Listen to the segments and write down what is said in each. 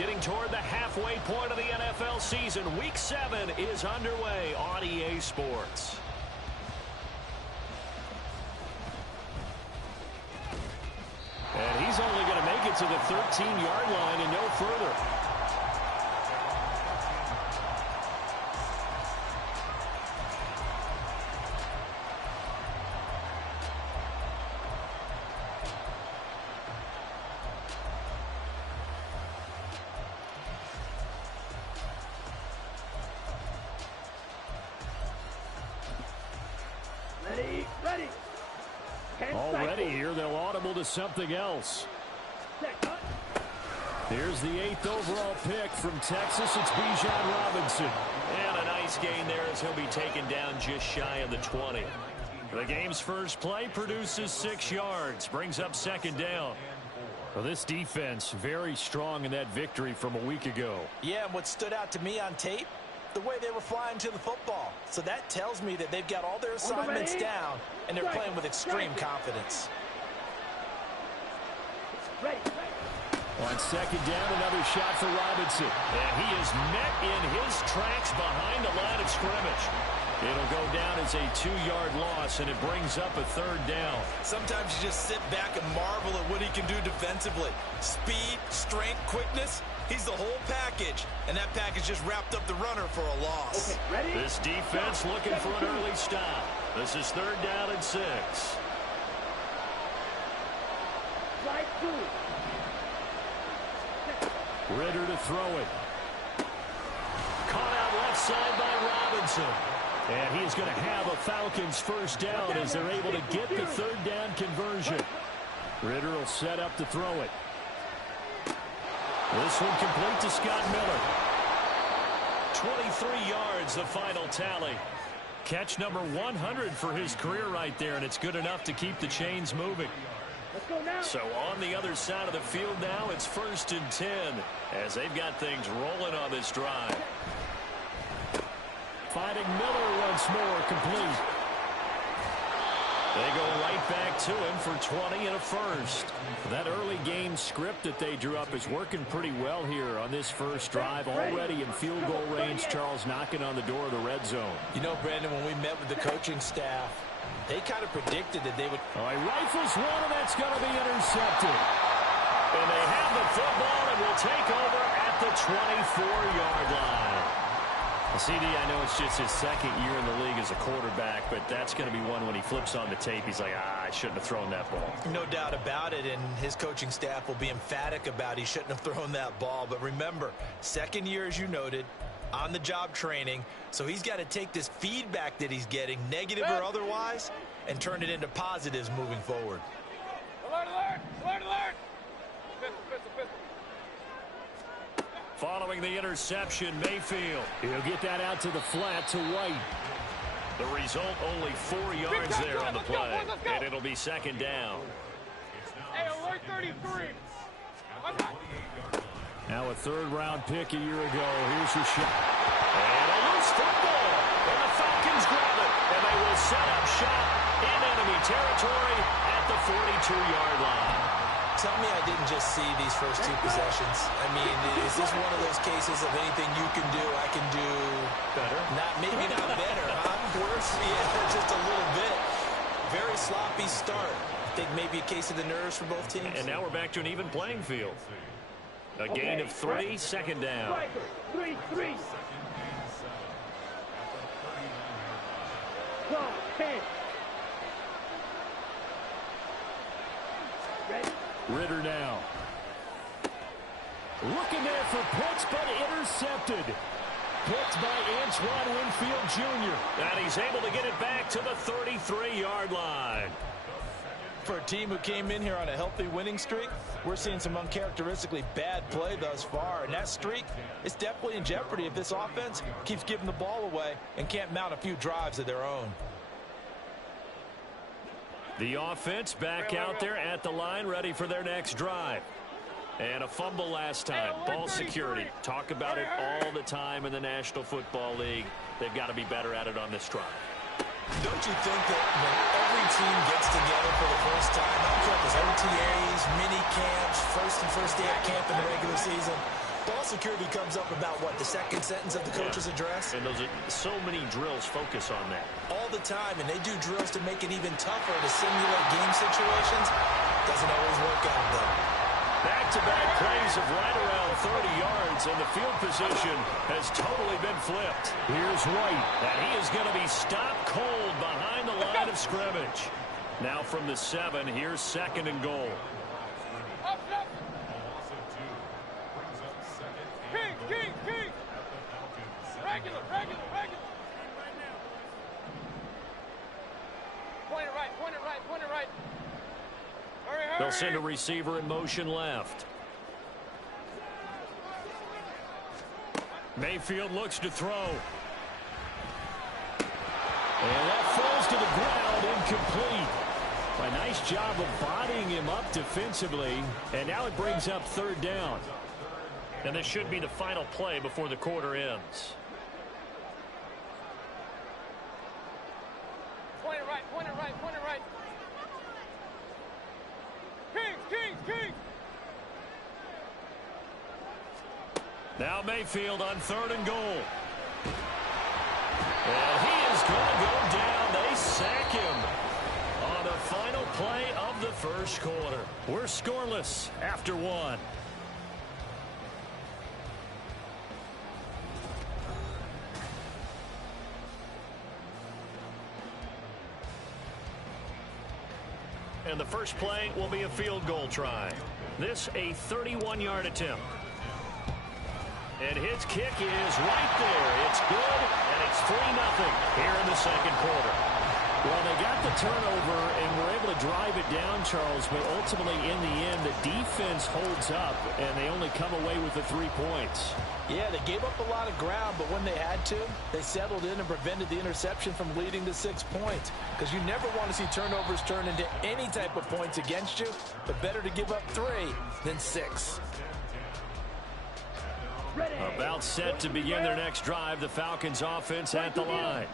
Getting toward the halfway point of the NFL season. Week 7 is underway on EA Sports. And he's only going to make it to the 13-yard line and no further. Already here, they'll audible to something else. Here's the 8th overall pick from Texas. It's Bijan Robinson. And a nice gain there as he'll be taken down just shy of the 20. The game's first play produces 6 yards. Brings up 2nd down. Well, this defense very strong in that victory from a week ago. Yeah, and what stood out to me on tape, the way they were flying to the football. So that tells me that they've got all their assignments down, and they're playing with extreme confidence. On 2nd down, another shot for Robinson. And he is met in his tracks behind the line of scrimmage. It'll go down as a 2-yard loss, and it brings up a 3rd down. Sometimes you just sit back and marvel at what he can do defensively. Speed, strength, quickness. He's the whole package, and that package just wrapped up the runner for a loss. Okay, ready? This defense looking for an early stop. This is 3rd down and 6. Slide 2. Ritter to throw it. Caught out left side by Robinson. And he is going to have a Falcons 1st down as they're able to get the 3rd down conversion. Ritter will set up to throw it. This one complete to Scott Miller. 23 yards, the final tally. Catch number 100 for his career right there, and it's good enough to keep the chains moving. Let's go now. So on the other side of the field now, it's 1st and 10 as they've got things rolling on this drive. Finding Miller once more, complete. They go right back to him for 20 and a 1st. That early game script that they drew up is working pretty well here on this first drive. Already in field goal range, Charles knocking on the door of the red zone. You know, Brandon, when we met with the coaching staff, they kind of predicted that they would. Oh, he rifles one, and that's going to be intercepted. And they have the football and will take over at the 24-yard line. CD, I know it's just his 2nd year in the league as a quarterback, but that's going to be one when he flips on the tape. He's like, I shouldn't have thrown that ball. No doubt about it, and his coaching staff will be emphatic about he shouldn't have thrown that ball. But remember, 2nd year, as you noted, on-the-job training, so he's got to take this feedback that he's getting, negative or otherwise, and turn it into positives moving forward. Alert, alert! Alert, alert! Following the interception, Mayfield. He'll get that out to the flat to White. The result, only 4 yards there on the play. And it'll be 2nd down. Hey, alert 33! Now a 3rd-round pick a year ago. Here's your shot. And a loose football. And the Falcons grab it. And they will set up shop in enemy territory at the 42-yard line. Tell me I didn't just see these first 2 possessions. I mean, is this one of those cases of anything you can do, I can do better? Maybe not better, huh? Worse? Yeah, just a little bit. Very sloppy start. I think maybe a case of the nerves for both teams. And now we're back to an even playing field. A gain of 3, 2nd down. 3-3. 10. Ritter now. Looking there for Pitts, but intercepted. Picked by Antoine Winfield Jr. And he's able to get it back to the 33-yard line. For a team who came in here on a healthy winning streak, we're seeing some uncharacteristically bad play thus far. And that streak is definitely in jeopardy if this offense keeps giving the ball away and can't mount a few drives of their own. The offense back out there at the line, ready for their next drive. And a fumble last time. Ball security. Talk about it all the time in the National Football League. They've got to be better at it on this drive. Don't you think that when every team gets together for the first time, I don't care if it's OTAs, mini camps, first day of camp in the regular season, ball security comes up about, what, the second sentence of the coach's address? And those are so many drills focus on that. All the time, and they do drills to make it even tougher to simulate game situations. Doesn't always work out, though. Back-to-back plays of right around 30 yards, and the field position has totally been flipped. Here's White, and he is going to be stopped cold behind the line of scrimmage. Now from the 7, here's 2nd and goal. King. Regular. Point it right. Hurry. They'll send a receiver in motion left. Mayfield looks to throw. And that falls to the ground, incomplete. A nice job of bodying him up defensively. And now it brings up 3rd down. And this should be the final play before the quarter ends. Point it right. King. Now Mayfield on 3rd and goal. And he is going to go down. They sack him on the final play of the first quarter. We're scoreless after 1. And the first play will be a field goal try. This a 31-yard attempt. And his kick is right there. It's good, and it's 3-0 here in the second quarter. Well, they got the turnover and were able to drive it down, Charles, but ultimately in the end, the defense holds up, and they only come away with the 3 points. Yeah, they gave up a lot of ground, but when they had to, they settled in and prevented the interception from leading to 6 points. Because you never want to see turnovers turn into any type of points against you, but better to give up 3 than 6. About set to begin their next drive, the Falcons offense at the line.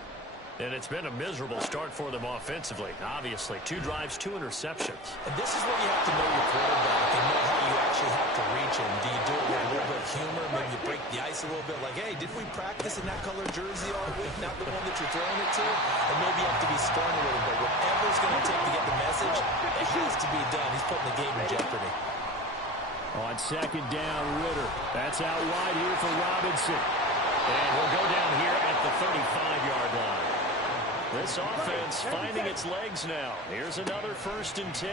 And it's been a miserable start for them offensively. Obviously, 2 drives, 2 interceptions. And this is where you have to know your quarterback and know how you actually have to reach him. Do you do it with a little bit of humor? Maybe you break the ice a little bit like, hey, did we practice in that color jersey all week? Not the one that you're throwing it to? And maybe you have to be stern a little bit. Whatever it's going to take to get the message, it has to be done. He's putting the game in jeopardy. On 2nd down, Ritter. That's out wide here for Robinson. And we'll go down here at the 35-yard line. This offense finding its legs now. Here's another 1st and 10.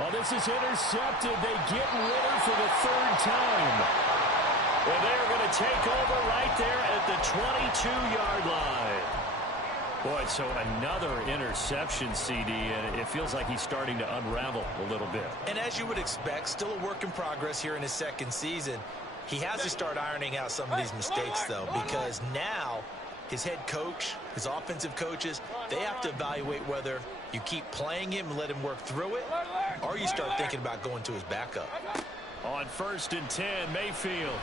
Well, this is intercepted. They get Ritter for the 3rd time. And they're going to take over right there at the 22-yard line. Boy, so another interception, CD, and it feels like he's starting to unravel a little bit. And as you would expect, still a work in progress here in his 2nd season. He has to start ironing out some of these mistakes, though, because now his head coach, his offensive coaches, they have to evaluate whether you keep playing him and let him work through it, or you start thinking about going to his backup. On 1st and 10, Mayfield.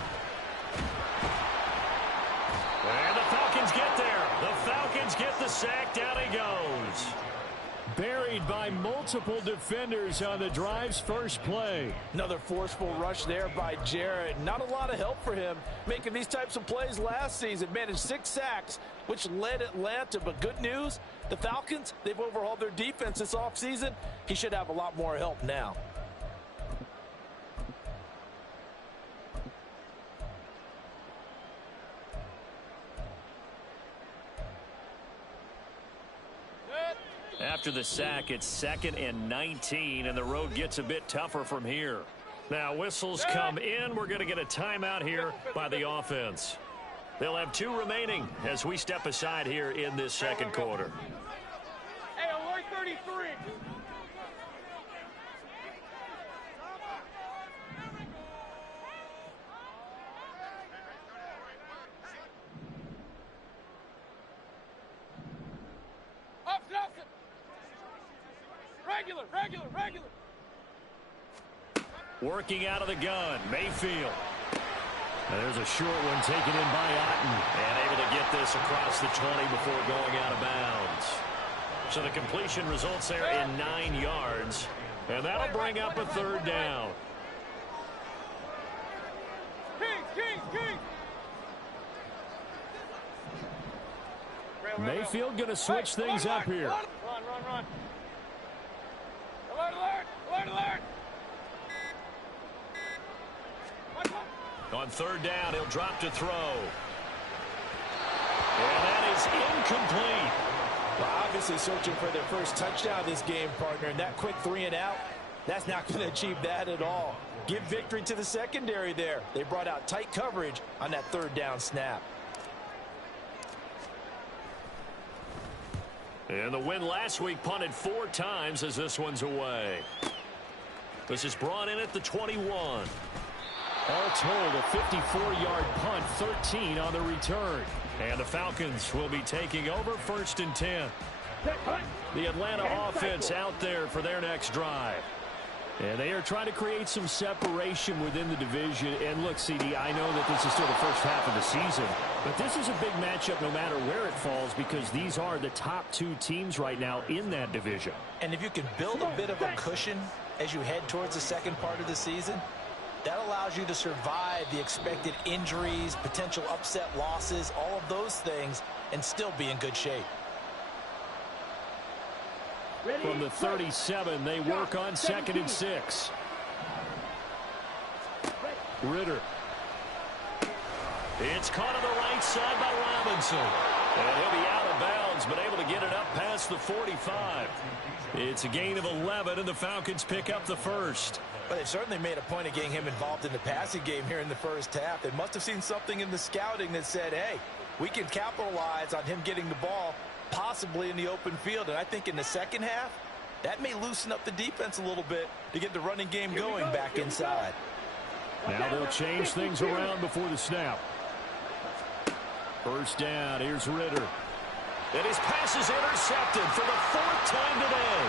And the Falcons get there. The Falcons get the sack. Down he goes. Buried by multiple defenders on the drive's first play. Another forceful rush there by Jarrett. Not a lot of help for him making these types of plays last season. Managed 6 sacks, which led Atlanta. But good news, the Falcons, they've overhauled their defense this offseason. He should have a lot more help now. After the sack, it's 2nd and 19, and the road gets a bit tougher from here. Now, whistles come in. We're going to get a timeout here by the offense. They'll have 2 remaining as we step aside here in this second quarter. Hey, alert 33. Regular. Working out of the gun, Mayfield. And there's a short one taken in by Otten. And able to get this across the 20 before going out of bounds. So the completion results there in 9 yards. And that'll bring up a 3rd down. Mayfield going to switch things up here. Run. Alert. On third down, he'll drop to throw. And that is incomplete. Well, obviously searching for their first touchdown this game, partner. And that quick 3 and out, that's not going to achieve that at all. Give victory to the secondary there. They brought out tight coverage on that third down snap. And the win last week punted 4 times as this one's away. This is brought in at the 21. All told, a 54-yard punt, 13 on the return. And the Falcons will be taking over 1st and 10. The Atlanta offense out there for their next drive. And they are trying to create some separation within the division. And look, CD, I know that this is still the first half of the season, but this is a big matchup no matter where it falls because these are the top 2 teams right now in that division. And if you can build a bit of a cushion as you head towards the second part of the season, that allows you to survive the expected injuries, potential upset losses, all of those things, and still be in good shape. From the 37, they work on 2nd and 6. Ritter. It's caught on the right side by Robinson. And he'll be out of bounds, but able to get it up past the 45. It's a gain of 11, and the Falcons pick up the first. But they've certainly made a point of getting him involved in the passing game here in the first half. They must have seen something in the scouting that said, hey, we can capitalize on him getting the ball possibly in the open field. And I think in the second half, that may loosen up the defense a little bit to get the running game going back inside. Now they'll change things around before the snap. First down, here's Ritter. And his pass is intercepted for the 4th time today.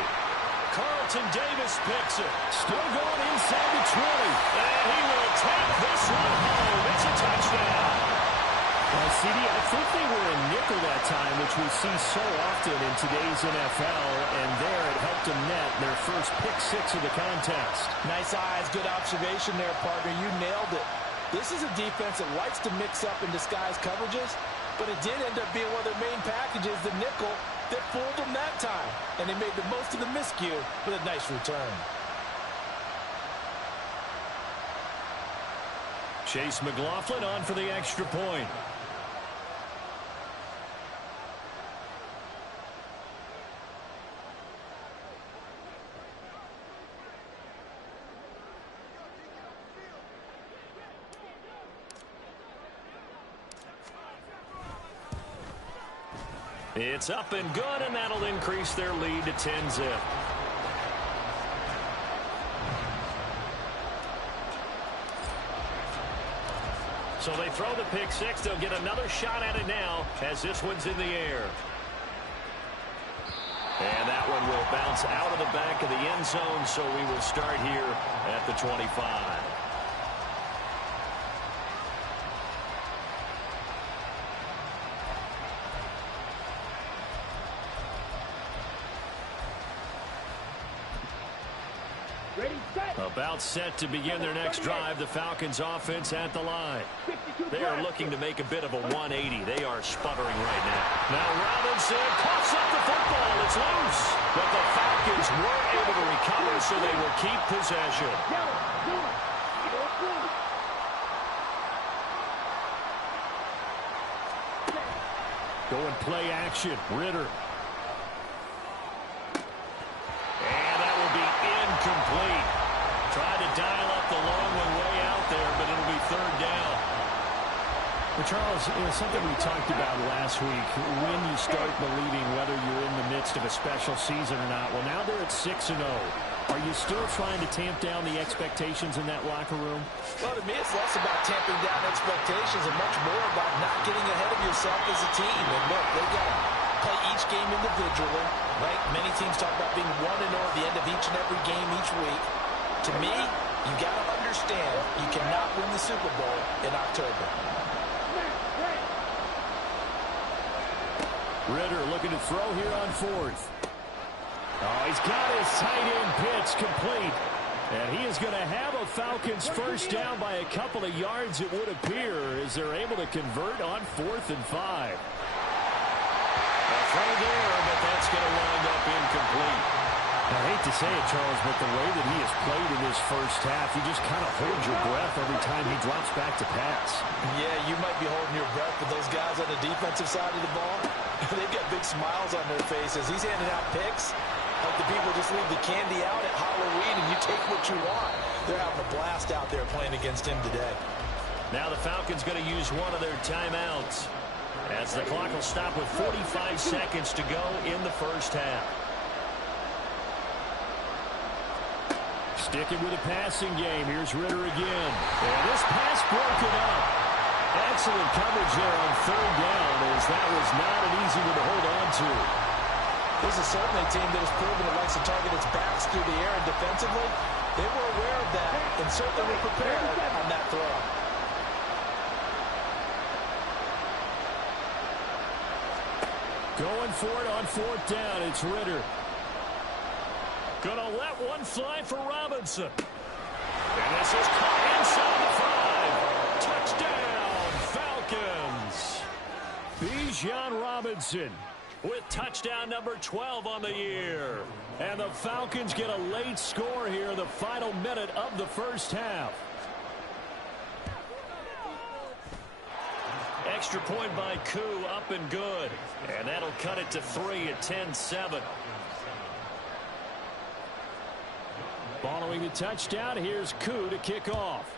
Carlton Davis picks it. Still going inside the 20. And he will take this one home. It's a touchdown. Well, CD, I think they were in nickel that time, which we see so often in today's NFL. And there it helped them net their first pick 6 of the contest. Nice eyes, good observation there, partner. You nailed it. This is a defense that likes to mix up and disguise coverages, but it did end up being one of their main packages, the nickel, that fooled them that time. And they made the most of the miscue with a nice return. Chase McLaughlin on for the extra point. It's up and good, and that'll increase their lead to 10-zip. So they throw the pick 6. They'll get another shot at it now as this one's in the air. And that one will bounce out of the back of the end zone, so we will start here at the 25. About set to begin their next drive. The Falcons offense at the line. They are looking to make a bit of a 180. They are sputtering right now. Now Robinson coughs up the football. It's loose. But the Falcons were able to recover, so they will keep possession. Going play action. Ritter. And that will be incomplete. Tried to dial up the long one way out there, but it'll be 3rd down. Well, Charles, something we talked about last week, when you start believing whether you're in the midst of a special season or not. Well, now they're at 6-0. Are you still trying to tamp down the expectations in that locker room? Well, to me, it's less about tamping down expectations and much more about not getting ahead of yourself as a team. And look, they got to play each game individually, right? Many teams talk about being 1-0 at the end of each and every game each week. To me, you got to understand you cannot win the Super Bowl in October. Ritter looking to throw here on 4th. Oh, he's got his tight end pitch complete. And he is going to have a Falcons first down by a couple of yards, it would appear, as they're able to convert on 4th and 5. A throw there, but that's going to wind up incomplete. I hate to say it, Charles, but the way that he has played in this first half, you just kind of hold your breath every time he drops back to pass. Yeah, you might be holding your breath, but those guys on the defensive side of the ball, they've got big smiles on their faces. He's handing out picks like the people just leave the candy out at Halloween and you take what you want. They're having a blast out there playing against him today. Now the Falcons going to use one of their timeouts as the clock will stop with 45 seconds to go in the first half. Sticking with a passing game. Here's Ritter again. And this pass broken up. Excellent coverage there on 3rd down, as that was not an easy one to hold on to. This is certainly a team that has proven it likes to target its backs through the air, and defensively, they were aware of that and certainly were prepared on that throw. Going for it on 4th down. It's Ritter. Gonna let one fly for Robinson. And this is caught inside the 5. Touchdown, Falcons. Bijan Robinson with touchdown number 12 on the year. And the Falcons get a late score here in the final minute of the first half. Extra point by Koo, up and good. And that'll cut it to 3 at 10-7. Following the touchdown, here's Koo to kick off.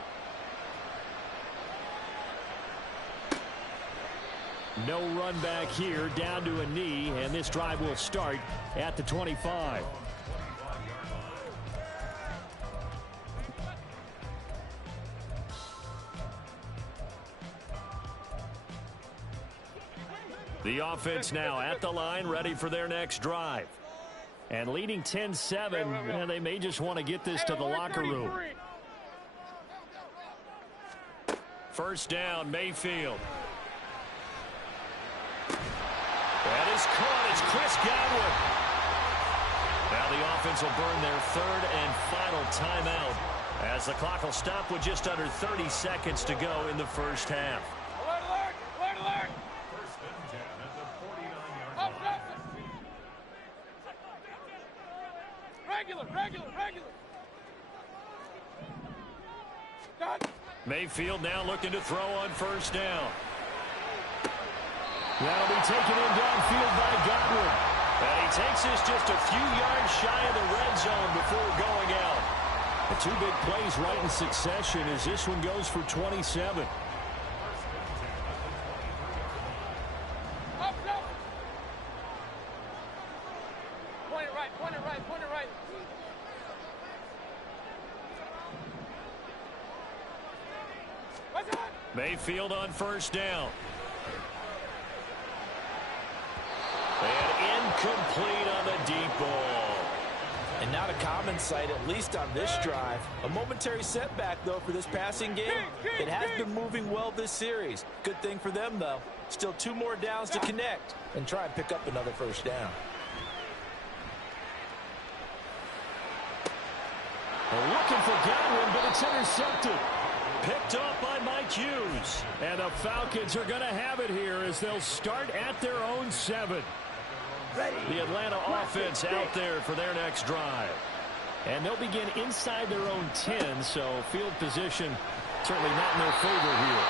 No run back here, down to a knee, and this drive will start at the 25. The offense now at the line, ready for their next drive. And leading 10-7, and they may just want to get this to the locker room. First down, Mayfield. That is caught. It's Chris Godwin. Now the offense will burn their 3rd and final timeout as the clock will stop with just under 30 seconds to go in the first half. Alert, alert! Alert, alert! First and 10 at the 49-yard Up, line. up. Regular, regular, regular. Done. Mayfield now looking to throw on first down. That'll be taken in downfield by Godwin. And he takes this just a few yards shy of the red zone before going out. The 2 big plays right in succession as this one goes for 27. Up, up. Point it right, point it right, point it right. What's that? Mayfield on first down. And incomplete on the deep ball. And not a common sight, at least on this drive. A momentary setback, though, for this passing game. It has been moving well this series. Good thing for them, though. Still 2 more downs to connect and try and pick up another first down. Looking for Godwin, but it's intercepted. Picked off by Mike Hughes. And the Falcons are going to have it here as they'll start at their own 7. The Atlanta offense out there for their next drive. And they'll begin inside their own 10, so field position certainly not in their favor here.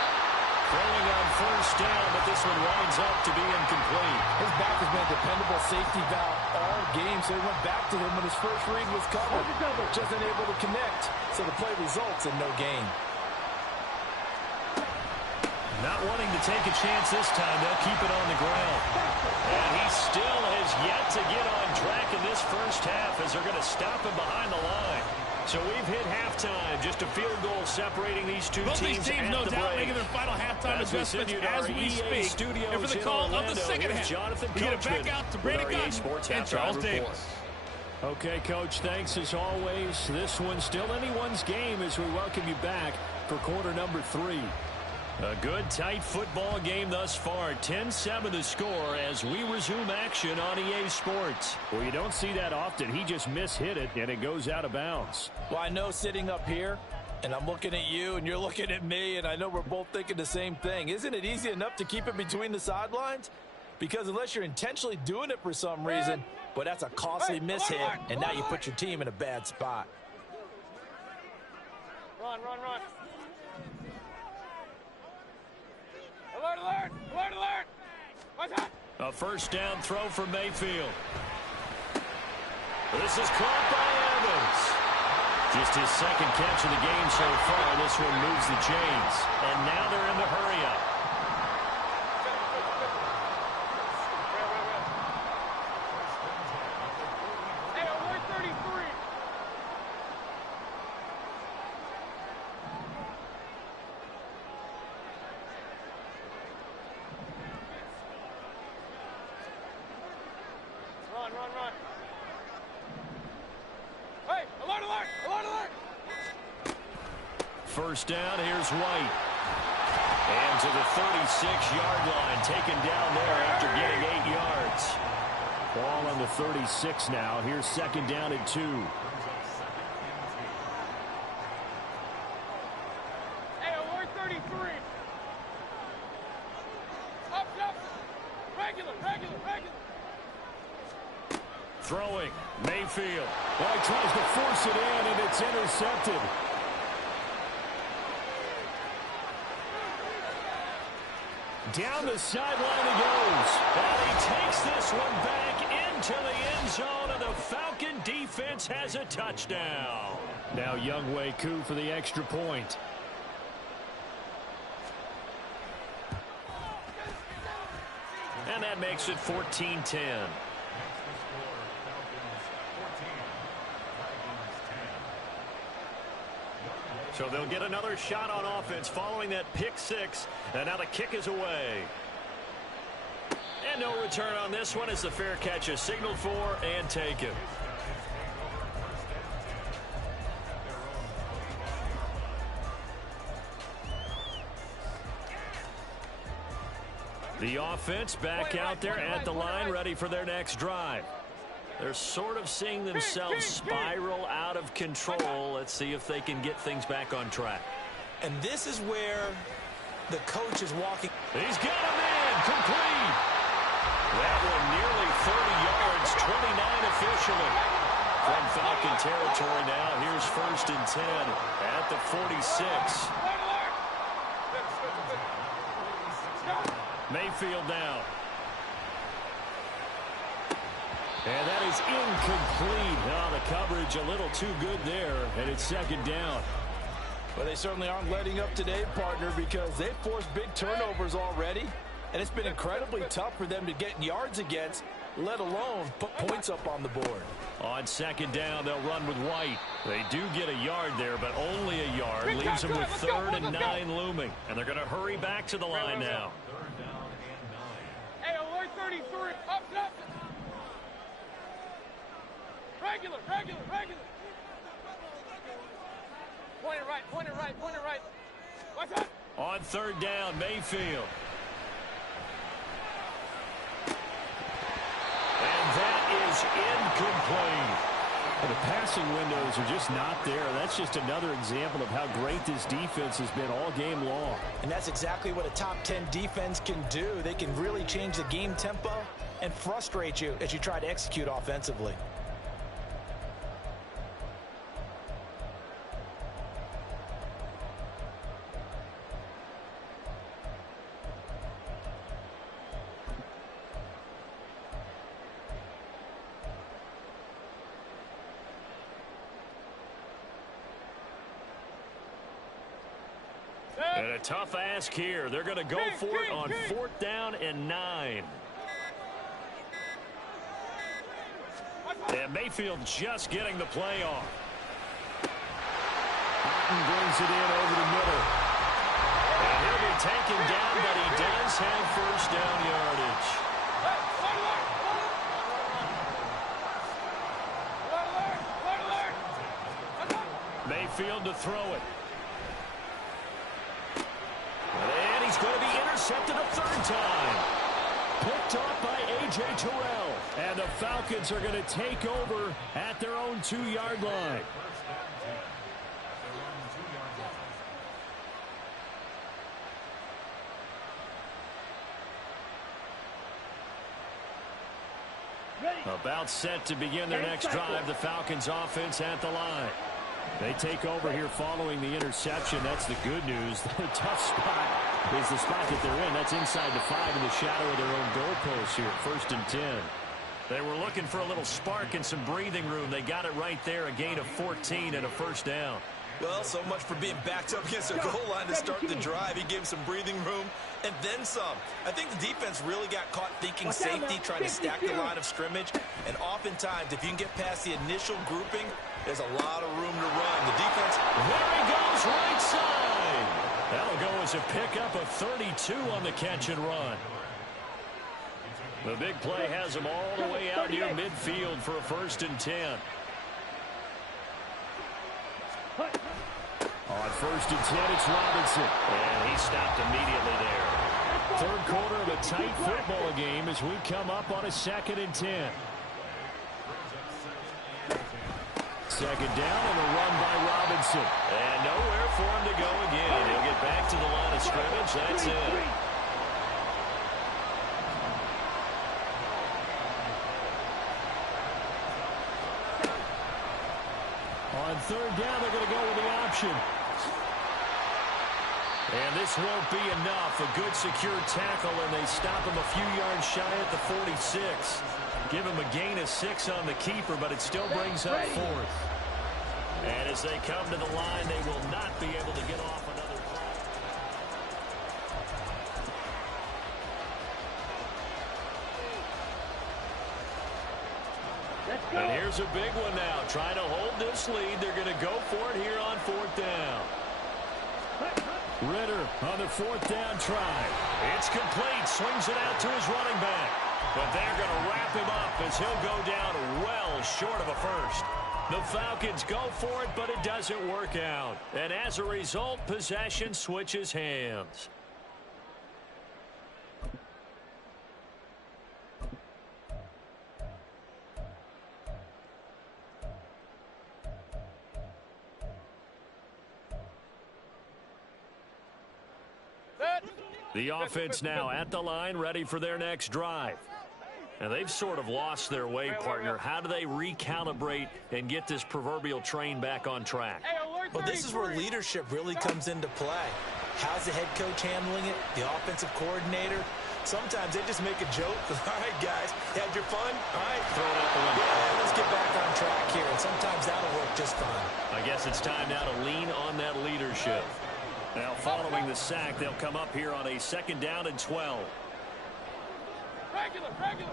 Throwing on first down, but this one winds up to be incomplete. His back has been a dependable safety valve all game, so he went back to him when his first read was covered. Just unable to connect, so the play results in no gain. Not wanting to take a chance this time, they'll keep it on the ground. And he still has yet to get on track in this first half as they're going to stop him behind the line. So we've hit halftime. Just a field goal separating these two Both teams these teams, no doubt, making their final halftime adjustments as we speak. And for the call of the second half, we get it back out to Brandon Gutton and Charles Davis. Okay, Coach, thanks as always. This one's still anyone's game as we welcome you back for quarter number 3. A good, tight football game thus far. 10-7 the score as we resume action on EA Sports. Well, you don't see that often. He just mishit it, and it goes out of bounds. Well, I know sitting up here, and I'm looking at you, and you're looking at me, and I know we're both thinking the same thing. Isn't it easy enough to keep it between the sidelines? Because unless you're intentionally doing it for some reason, but that's a costly mishit, and now you put your team in a bad spot. Run, run, run. Alert, alert, alert, alert. What's that? A first down throw for Mayfield. This is caught by Evans. Just his second catch of the game so far. This one moves the chains. And now they're in the hurry-up. Hey, alert 33. Run, run, run. Hey, alert, alert, alert, alert. First down, here's White. And to the 36-yard line, taken down there after getting 8 yards. Ball on the 36 now. Here's second down and 2. Hey, alert 33. Up, up. Regular, regular, regular. Throwing, Mayfield. Well, he tries to force it in, and it's intercepted. Down the sideline he goes. And he takes this one back into the end zone, and the Falcon defense has a touchdown. Now Younghoe Koo for the extra point. And that makes it 14-10. So they'll get another shot on offense following that pick six. And now the kick is away. And no return on this one as the fair catch is signaled for and taken. The offense back out there at the line, ready for their next drive. They're sort of seeing themselves spiral out of control. Let's see if they can get things back on track. And this is where the coach is walking. He's got him in, complete. That one nearly 30 yards, 29 officially. From Falcon territory now, here's first and 10 at the 46. Mayfield now. And that is incomplete. Oh, the coverage a little too good there, and it's second down. Well, they certainly aren't letting up today, partner, because they've forced big turnovers already, and it's been incredibly tough for them to get yards against, let alone put points up on the board. On second down, they'll run with White. They do get a yard there, but only a yard. Leaves them with third and 9 looming. And they're going to hurry back to the line now. Hey, alert 33. Up, up. Regular, regular, regular. Point it right, point it right, point it right. What's that? On third down, Mayfield. And that is incomplete. Well, the passing windows are just not there. That's just another example of how great this defense has been all game long. And that's exactly what a top 10 defense can do. They can really change the game tempo and frustrate you as you try to execute offensively. And a tough ask here. They're going to go for it on fourth down and 9. And Mayfield just getting the play off. Martin brings it in over the middle. And he'll be taken down, but he does have first down yardage. Mayfield to throw it. And he's going to be intercepted a third time. Picked off by A.J. Terrell. And the Falcons are going to take over at their own 2-yard line. About set to begin their next drive. The Falcons offense at the line. They take over here following the interception. That's the good news. The tough spot is the spot that they're in. That's inside the 5 in the shadow of their own goalpost here at 1st and 10. They were looking for a little spark and some breathing room. They got it right there. A gain of 14 and a first down. Well, so much for being backed up against their goal line to start the drive. He gave him some breathing room and then some. I think the defense really got caught thinking safety, trying to stack the line of scrimmage. And oftentimes, if you can get past the initial grouping, there's a lot of room to run. The defense, there he goes, right side. That'll go as a pickup of 32 on the catch and run. The big play has him all the way out near midfield for a 1st and 10. On 1st and 10, it's Robinson. And he stopped immediately there. Third quarter of a tight football game as we come up on a 2nd and 10. Second down and a run by Robinson. And nowhere for him to go again. He'll get back to the line of scrimmage. That's it. On 3rd down, they're going to go with the option. And this won't be enough. A good secure tackle, and they stop him a few yards shy at the 46. Give him a gain of 6 on the keeper, but it still brings up 4th. And as they come to the line, they will not be able to get off another play. And here's a big one now. Trying to hold this lead. They're going to go for it here on 4th down. Ritter on the 4th down try. It's complete. Swings it out to his running back. But they're going to wrap him up as he'll go down well short of a first. The Falcons go for it, but it doesn't work out. And as a result, possession switches hands. The offense now at the line, ready for their next drive. And they've sort of lost their way, partner. How do they recalibrate and get this proverbial train back on track? Well, this is where leadership really comes into play. How's the head coach handling it? The offensive coordinator? Sometimes they just make a joke. All right, guys, had your fun? All right, throw it out the window. Yeah, let's get back on track here. And sometimes that'll work just fine. I guess it's time now to lean on that leadership. Now, following the sack, they'll come up here on a 2nd down and 12. Regular. Point it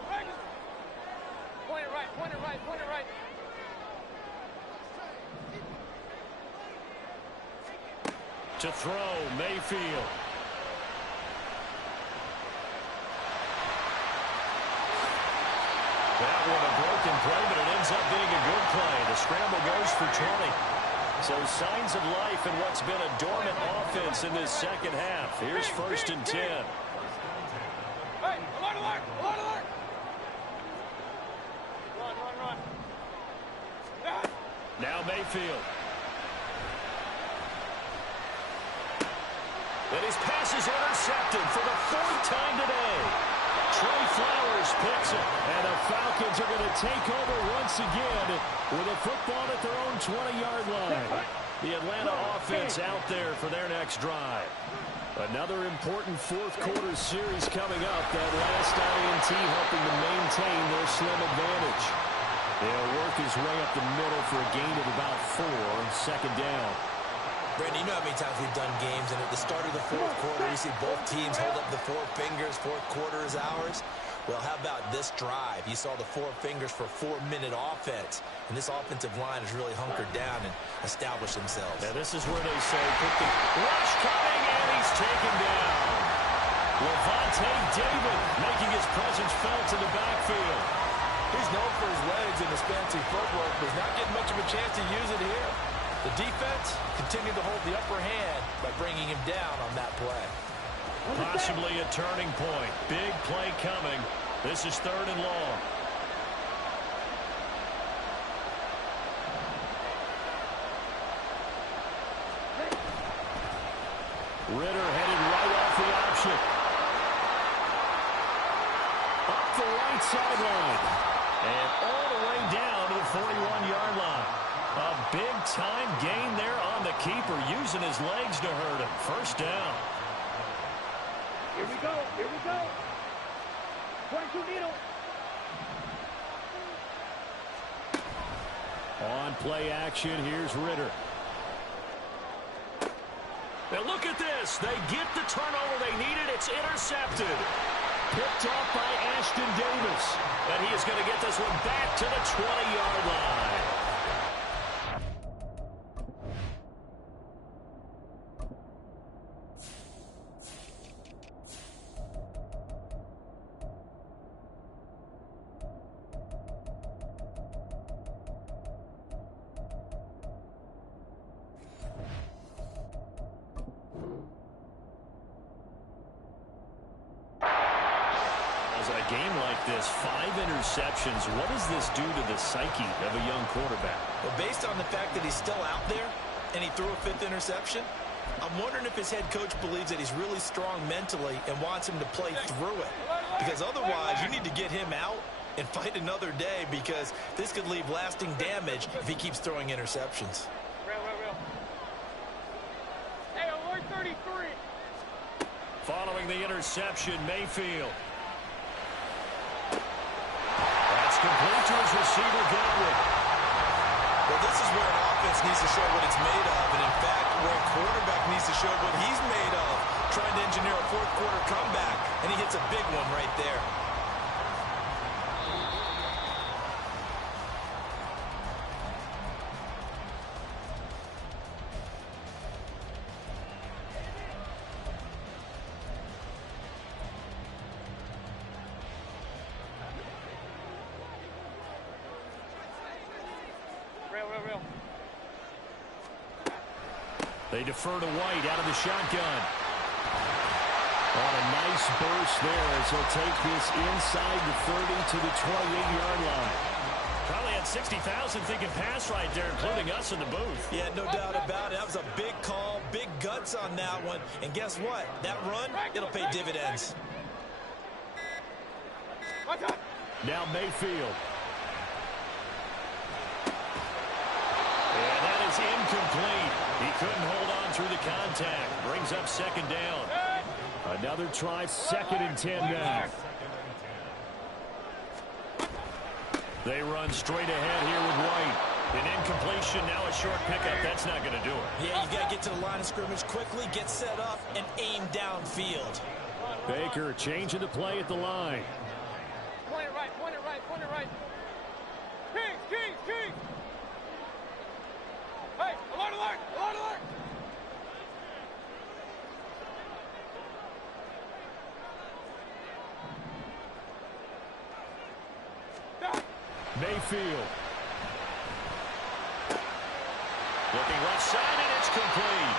right. To throw, Mayfield. That one a broken play, but it ends up being a good play. The scramble goes for 20. So signs of life in what's been a dormant offense in this second half. Here's 1st and 10. Hey, alert! Run. Now Mayfield. And his pass is intercepted for the 4th time today. Trey Flowers picks it. And the Falcons are going to take over once again with a football at their own 20-yard line. The Atlanta offense out there for their next drive. Another important 4th quarter series coming up. That last INT helping to maintain their slim advantage. They'll work his way up the middle for a gain of about 4. 2nd down. Brandon, you know how many times we've done games, and at the start of the 4th quarter, you see both teams hold up the 4 fingers, 4th quarter is ours. Well, how about this drive? You saw the 4 fingers for 4-minute offense, and this offensive line has really hunkered down and established themselves. Yeah, this is where they say, put the rush coming, and he's taken down. Levante David making his presence felt in the backfield. He's known for his legs and his fancy footwork, but he's not getting much of a chance to use it here. The defense continued to hold the upper hand by bringing him down on that play. Possibly a turning point. Big play coming. This is 3rd and long. Ritter headed right off the option. Up the right sideline. And all the way down to the 41-yard line. A big-time gain there on the keeper, using his legs to hurt him. First down. Here we go. Here we go. 22 needle. On play action, here's Ritter. Now look at this. They get the turnover they needed. It's intercepted. Picked off by Ashton Davis. And he is going to get this one back to the 20-yard line. A game like this, 5 interceptions, what does this do to the psyche of a young quarterback? Well, based on the fact that he's still out there and he threw a 5th interception, I'm wondering if his head coach believes that he's really strong mentally and wants him to play through it. Because otherwise, you need to get him out and fight another day, because this could leave lasting damage if he keeps throwing interceptions. Real. Hey, alert 33. Following the interception, Mayfield. That's complete to his receiver, Godwin. Well, this is where an offense needs to show what it's made of. And in fact, where a quarterback needs to show what he's made of. Trying to engineer a 4th quarter comeback. And he hits a big one right there. Real. They defer to White out of the shotgun. On a nice burst there as he'll take this inside the 30 to the 28-yard line. Probably had 60,000 thinking pass right there, including us in the booth. Yeah, no doubt about it. That was a big call, big guts on that one. And guess what? That run, it'll pay dividends. Now Mayfield. And that is incomplete. He couldn't hold on through the contact. Brings up 2nd down. Another try, 2nd and 10 now. They run straight ahead here with White. An incompletion, now a short pickup. That's not going to do it. Yeah, you got to get to the line of scrimmage quickly, get set up, and aim downfield. Baker changing the play at the line. Point it right. King. Hey, alert. Mayfield. Looking left side, and it's complete.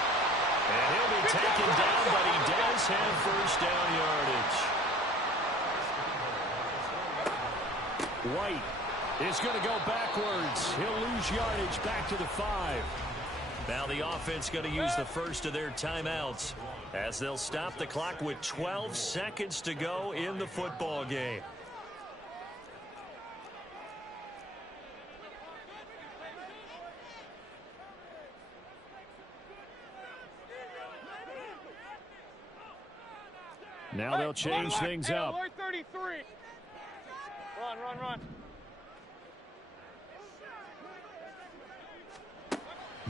And he'll be taken down, but he does have 1st down yardage. White is going to go backwards. He'll lose yardage back to the 5. Now the offense going to use the first of their timeouts as they'll stop the clock with 12 seconds to go in the football game. Now they'll change things up. Alert 33. Run.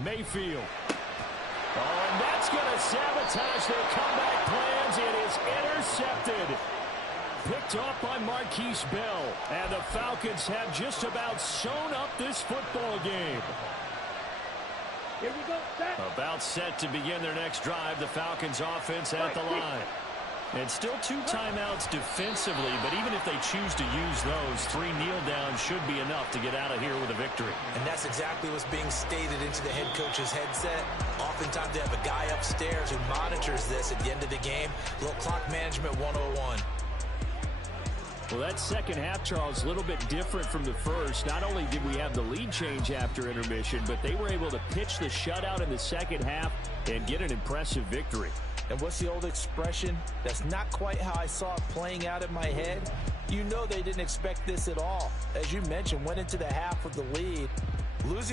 Mayfield. Oh, and that's going to sabotage their comeback plans. It is intercepted. Picked off by Marquise Bell. And the Falcons have just about sewn up this football game. Here we go. Set. About set to begin their next drive. The Falcons offense at the line. And still 2 timeouts defensively, but even if they choose to use those, 3 kneel downs should be enough to get out of here with a victory. And that's exactly what's being stated into the head coach's headset. Offense Oftentimes they have a guy upstairs who monitors this at the end of the game. A little clock management 101. Well, that second half, Charles, a little bit different from the first. Not only did we have the lead change after intermission, but they were able to pitch the shutout in the second half and get an impressive victory. And what's the old expression? That's not quite how I saw it playing out in my head. You know they didn't expect this at all. As you mentioned, went into the half with the lead. Losing